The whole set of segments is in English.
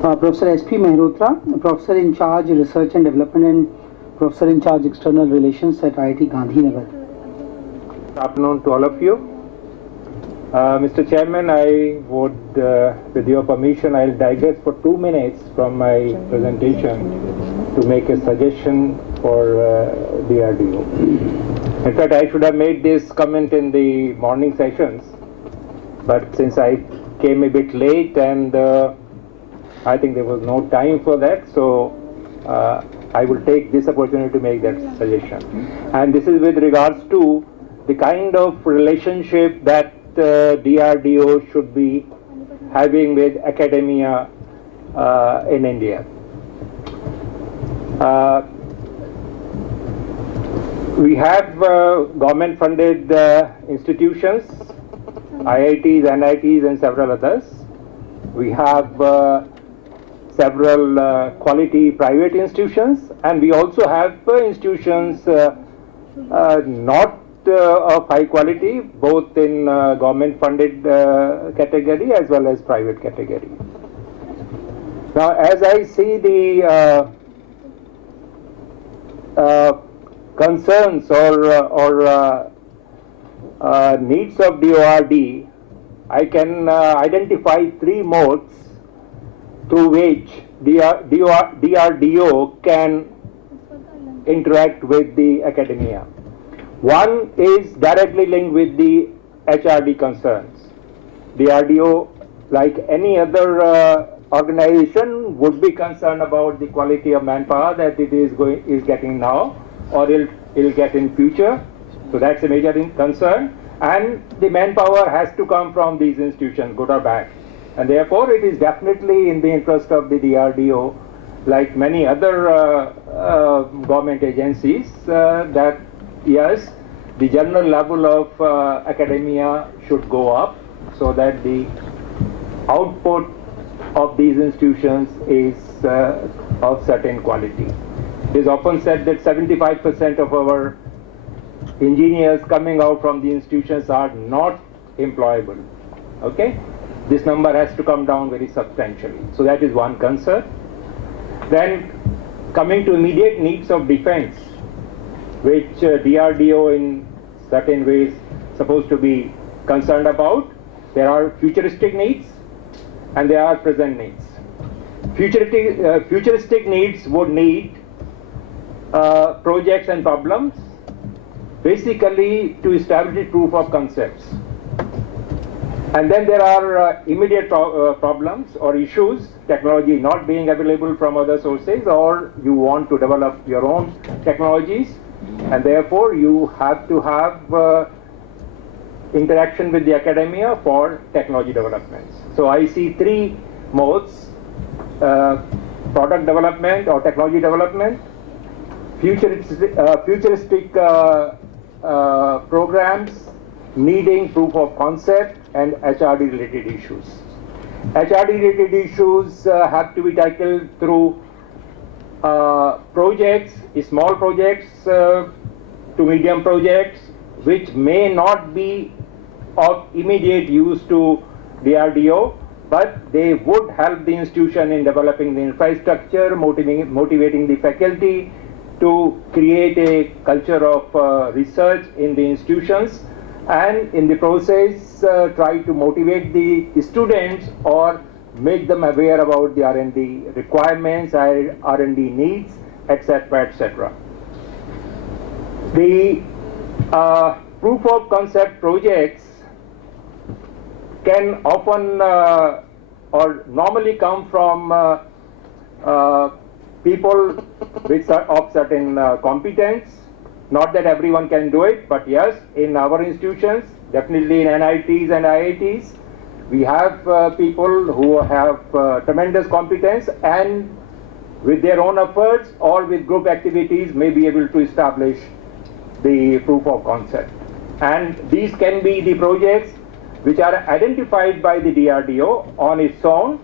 Professor S.P. Mehrotra, Professor in charge Research and Development and Professor in charge External Relations at IIT Gandhinagar. Good afternoon to all of you. Mr. Chairman, I would, with your permission, I'll digress for 2 minutes from my presentation to make a suggestion for DRDO. In fact, I should have made this comment in the morning sessions, but since I came a bit late and I think there was no time for that, so I will take this opportunity to make that suggestion. And this is with regards to the kind of relationship that DRDO should be having with academia in India. We have government funded institutions, IITs, NITs and several others. We have several quality private institutions, and we also have institutions not of high quality, both in government funded category as well as private category. Now, as I see the concerns or needs of DORD, I can identify 3 modes through which DRDO can interact with the academia. One is directly linked with the HRD concerns. DRDO, like any other organization, would be concerned about the quality of manpower that it is getting now, or it'll get in future. So that's a major concern. And the manpower has to come from these institutions, good or bad. And therefore, it is definitely in the interest of the DRDO, like many other government agencies, that yes, the general level of academia should go up so that the output of these institutions is of certain quality. It is often said that 75% of our engineers coming out from the institutions are not employable. Okay? This number has to come down very substantially. So that is one concern. Then coming to immediate needs of defense, which DRDO in certain ways supposed to be concerned about. There are futuristic needs and there are present needs. Futuristic needs would need projects and problems, basically to establish proof of concepts. And then there are immediate problems or issues, technology not being available from other sources, or you want to develop your own technologies, and therefore you have to have interaction with the academia for technology developments. So I see 3 modes: product development or technology development, futuristic programs needing proof of concept, and HRD related issues. HRD related issues have to be tackled through projects, small projects to medium projects, which may not be of immediate use to DRDO, but they would help the institution in developing the infrastructure, motivating the faculty to create a culture of research in the institutions, and in the process try to motivate the students or make them aware about the R&D requirements, R&D needs, etc., etc. The proof of concept projects can often or normally come from people with of certain competence. Not that everyone can do it, but yes, in our institutions, definitely in NITs and IITs, we have people who have tremendous competence and with their own efforts or with group activities may be able to establish the proof of concept. And these can be the projects which are identified by the DRDO on its own,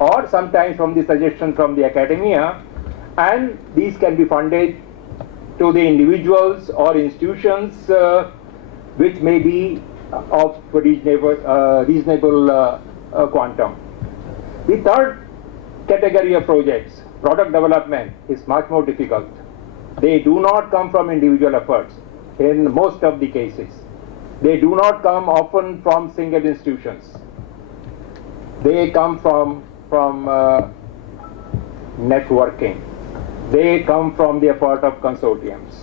or sometimes from the suggestion from the academia, and these can be funded to the individuals or institutions which may be of reasonable quantum. The third category of projects, product development is much more difficult. They do not come from individual efforts in most of the cases. They do not come often from single institutions. They come from networking. They come from the effort of consortiums.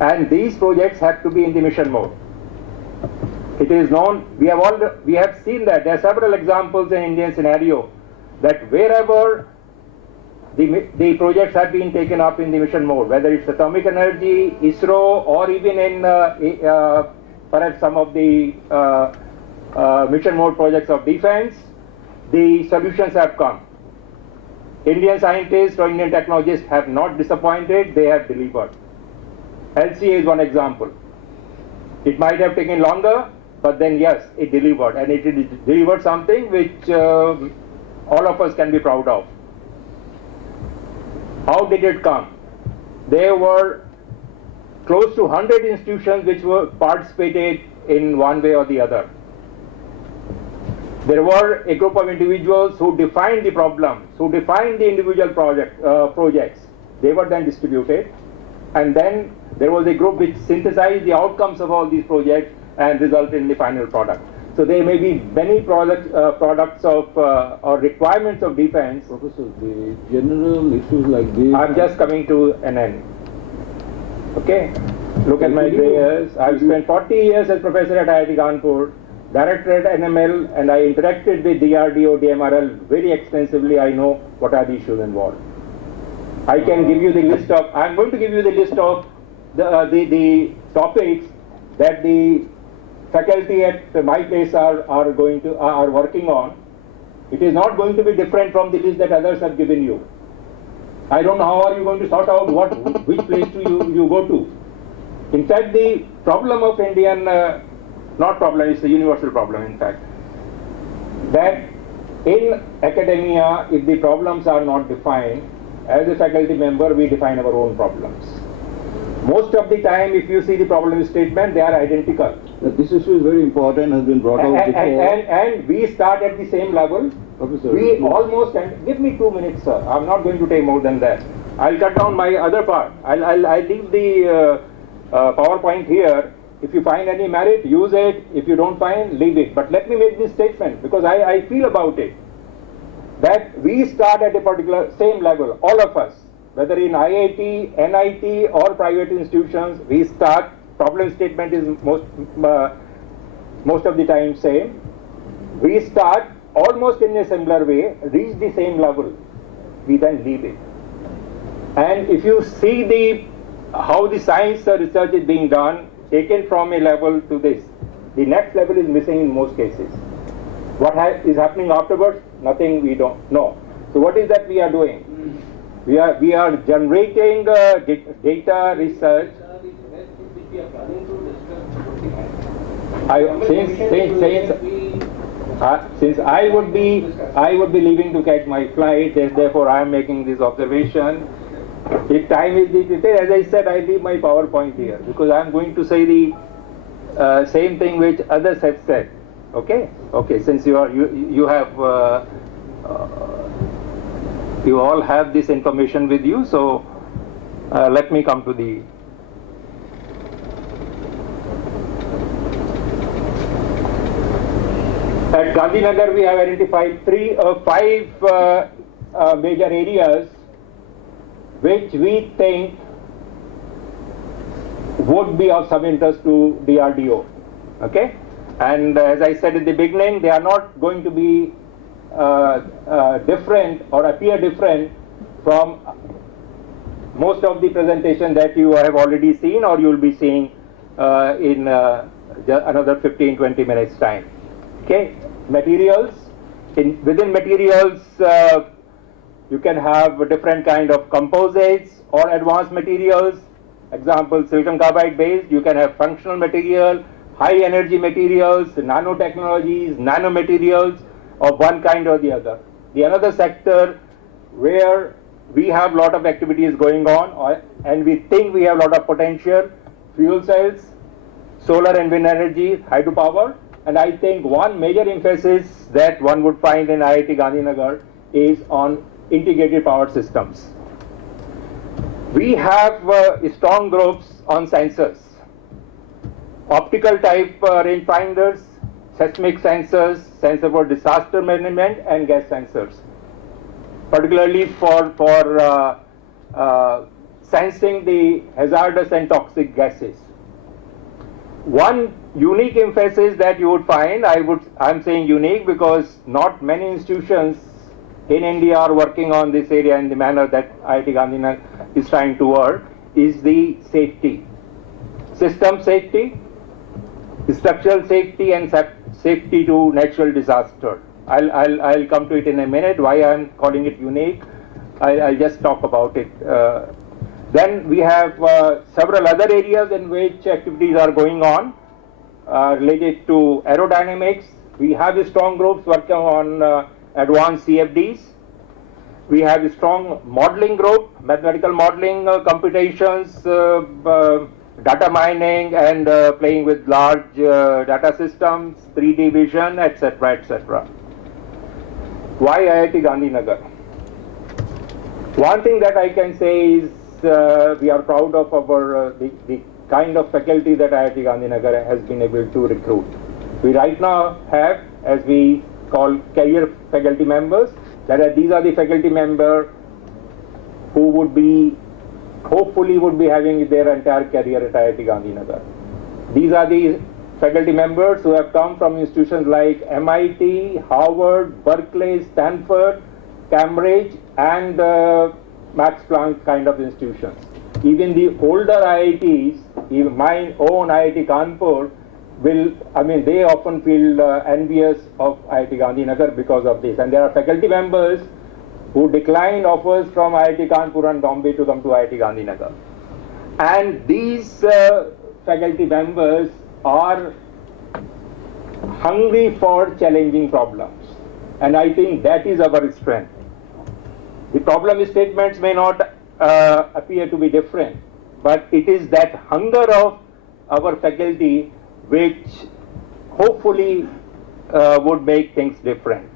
And these projects have to be in the mission mode. It is known, we have seen that there are several examples in Indian scenario that wherever the projects have been taken up in the mission mode, whether it's atomic energy, ISRO, or even in perhaps some of the mission mode projects of defense, the solutions have come. Indian scientists or Indian technologists have not disappointed, they have delivered. LCA is one example. It might have taken longer, but then yes, it delivered, and it delivered something which all of us can be proud of. How did it come? There were close to 100 institutions which were participated in one way or the other. There were a group of individuals who defined the problems, who defined the individual projects. They were then distributed, and then there was a group which synthesized the outcomes of all these projects and resulted in the final product. So there may be many products of or requirements of defense. Professor, the general issues like this. I'm just coming to an end. Okay? Look at my gray hairs. I've spent 40 years as professor at IIT Kanpur, director at NML, and I interacted with DRDO, DMRL very extensively. I know what are the issues involved. I can give you the list of, I'm going to give you the list of the topics that the faculty at my place are working on. It is not going to be different from the list that others have given you. I don't know how are you going to sort out which place you go to. In fact, the problem of Indian, not problem, it's a universal problem in fact, that in academia, if the problems are not defined, as a faculty member, we define our own problems. Most of the time, if you see the problem statement, they are identical. This issue is very important, has been brought out before. And we start at the same level. Professor, We almost, and give me 2 minutes, sir. I'm not going to take more than that. I'll cut down my other part. I'll leave the PowerPoint here. If you find any merit, use it. If you don't find, leave it. But let me make this statement, because I feel about it, that we start at a particular same level, all of us, whether in IIT, NIT, or private institutions, we start, problem statement is most of the time same. We start almost in a similar way, reach the same level, we then leave it. And if you see how the science research is being done, taken from a level to this, the next level is missing in most cases. What is happening afterwards? Nothing, we don't know. So what is that we are doing? We are generating data research. Since I would be leaving to catch my flight, therefore I am making this observation. If time is dictated, as I said, I leave my PowerPoint here because I am going to say the same thing which others have said. Okay? Okay. Since you all have this information with you, so let me come to the. At Gandhinagar, we have identified 5 major areas which we think would be of some interest to DRDO. Okay? And as I said in the beginning, they are not going to be different or appear different from most of the presentation that you have already seen or you will be seeing in another 15-20 minutes time. Okay, materials. Within materials, you can have a different kind of composites or advanced materials. Example, silicon carbide based. You can have functional material, high energy materials, nanotechnologies, nanomaterials of one kind or the other. The another sector where we have a lot of activities going on and we think we have a lot of potential, fuel cells, solar and wind energy, hydropower. And I think one major emphasis that one would find in IIT Gandhinagar is on integrated power systems. We have strong groups on sensors, optical type rangefinders, seismic sensors, sensor for disaster management, and gas sensors, particularly for sensing the hazardous and toxic gases. One unique emphasis that you would find, I'm saying unique because not many institutions in India are working on this area in the manner that IIT Gandhinagar is trying to work, is the safety. System safety, structural safety, and safety to natural disaster. I'll come to it in a minute, why I'm calling it unique. I'll just talk about it. Then we have several other areas in which activities are going on related to aerodynamics. We have strong groups working on advanced CFDs. We have a strong modeling group, mathematical modeling, computations, data mining, and playing with large data systems, 3D vision, etc., etc. Why IIT Gandhinagar? One thing that I can say is we are proud of our the kind of faculty that IIT Gandhinagar has been able to recruit. We right now have, as we call, career faculty members. These are the faculty members who would be, hopefully would be having their entire career at IIT Gandhinagar. These are the faculty members who have come from institutions like MIT, Harvard, Berkeley, Stanford, Cambridge, and Max Planck kind of institutions. Even the older IITs, even my own IIT Kanpur, they often feel envious of IIT Gandhinagar because of this. And there are faculty members who decline offers from IIT Kanpur and Bombay to come to IIT Gandhinagar. And these faculty members are hungry for challenging problems. And I think that is our strength. The problem statements may not appear to be different, but it is that hunger of our faculty which hopefully would make things different.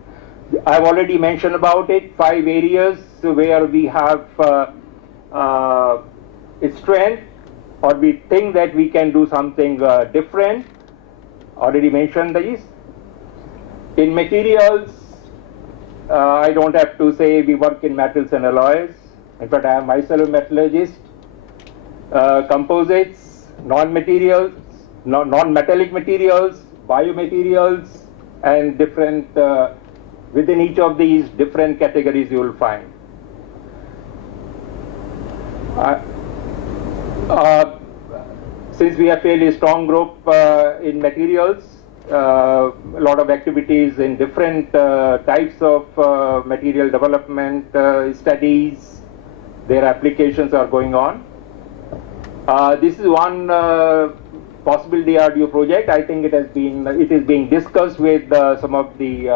I've already mentioned about it, 5 areas where we have strength, or we think that we can do something different. Already mentioned these. In materials, I don't have to say we work in metals and alloys. In fact, I am myself a metallurgist. Composites, non-materials, non-metallic materials, biomaterials, and different, within each of these different categories you will find. Since we have fairly strong group in materials, a lot of activities in different types of material development studies, their applications are going on. This is one possible DRDO project. I think it is being discussed with some of the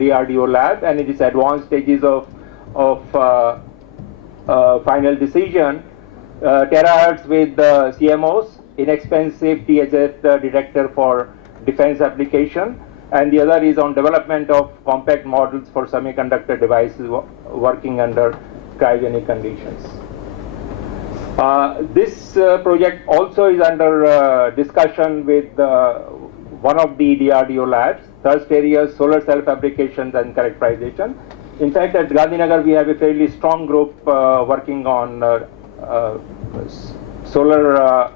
DRDO lab, and it is advanced stages of final decision. Terahertz with CMOs, inexpensive THZ detector for defense application, and the other is on development of compact models for semiconductor devices working under cryogenic conditions. This project also is under discussion with one of the DRDO labs. First area is solar cell fabrications and characterization. In fact, at Gandhinagar we have a fairly strong group working on solar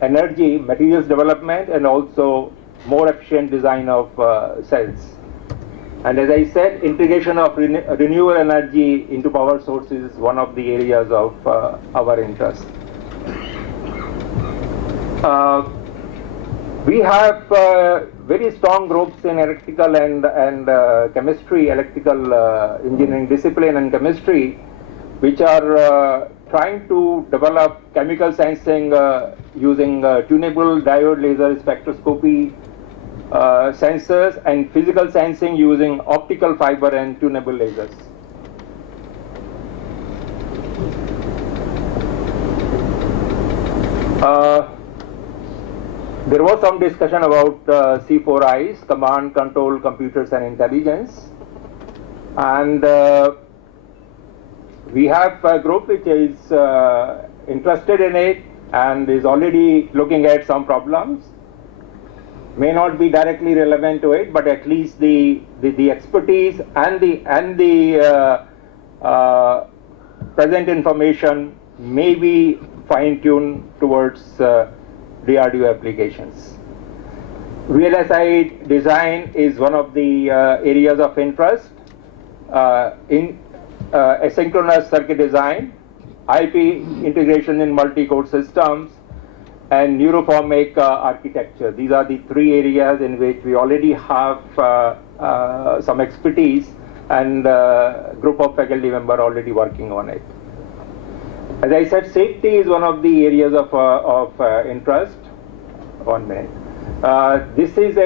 energy materials development and also more efficient design of cells. And as I said, integration of renewable energy into power sources is one of the areas of our interest. We have very strong groups in electrical and chemistry, electrical engineering discipline and chemistry, which are trying to develop chemical sensing using tunable diode laser spectroscopy sensors and physical sensing using optical fiber and tunable lasers. There was some discussion about C4Is, command, control, computers and intelligence. And we have a group which is interested in it and is already looking at some problems. May not be directly relevant to it, but at least the expertise and the present information may be fine-tuned towards DRDO applications. Vlsi design is one of the areas of interest in asynchronous circuit design, IP integration in multi-core systems, and neuroformic architecture. These are the three areas in which we already have some expertise, and a group of faculty members already working on it. As I said, safety is one of the areas of interest. 1 minute. This is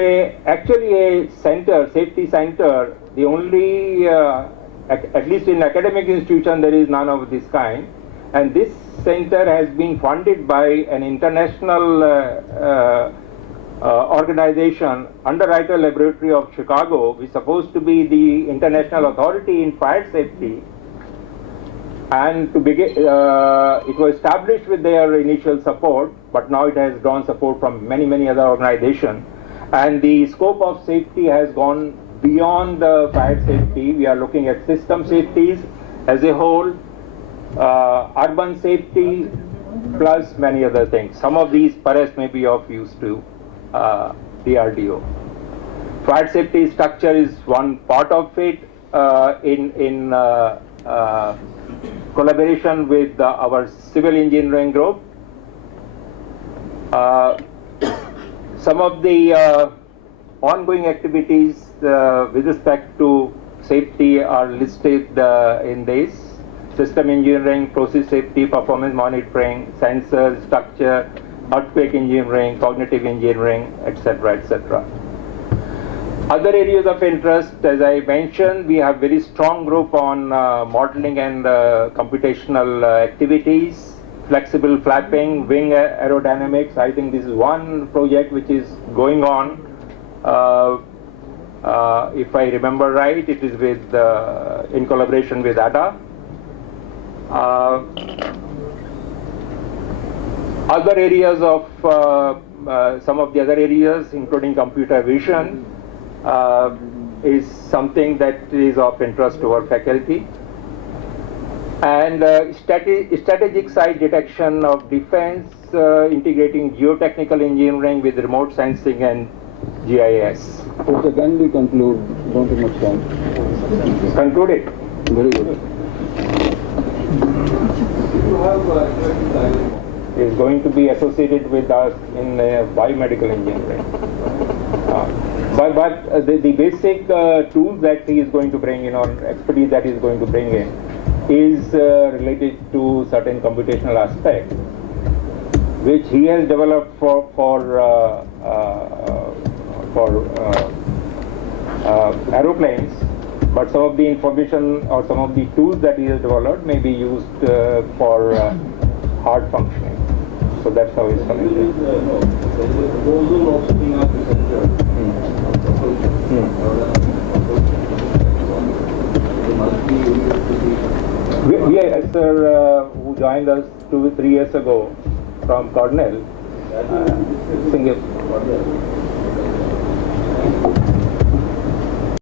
actually a center, safety center. The only, at least in academic institution, there is none of this kind. And this center has been funded by an international organization, Underwriter Laboratory of Chicago, which is supposed to be the international authority in fire safety. And to begin, it was established with their initial support, but now it has drawn support from many other organizations. And the scope of safety has gone beyond the fire safety. We are looking at system safeties as a whole, urban safety, plus many other things. Some of these perhaps may be of use to DRDO. Fire safety structure is one part of it in collaboration with our civil engineering group. Some of the ongoing activities with respect to safety are listed in this: system engineering, process safety, performance monitoring, sensors, structure, earthquake engineering, cognitive engineering, etc., etc. Other areas of interest, as I mentioned, we have very strong group on modeling and computational activities, flexible flapping, wing aerodynamics. I think this is one project which is going on. If I remember right, it is with in collaboration with ADA. Other areas of some of the other areas, including computer vision, is something that is of interest to our faculty. And strategic site detection of defense, integrating geotechnical engineering with remote sensing and GIS. Professor, can we conclude? Don't take much time. Conclude it. Very good. Is going to be associated with us in biomedical engineering. But the basic tools that he is going to bring in, or expertise that he is going to bring in, is related to certain computational aspects, which he has developed for aeroplanes. But some of the information or some of the tools that he has developed may be used for heart functioning. So that's how it's connected. We had a sir who joined us 2-3 years ago from Cornell, Singapore.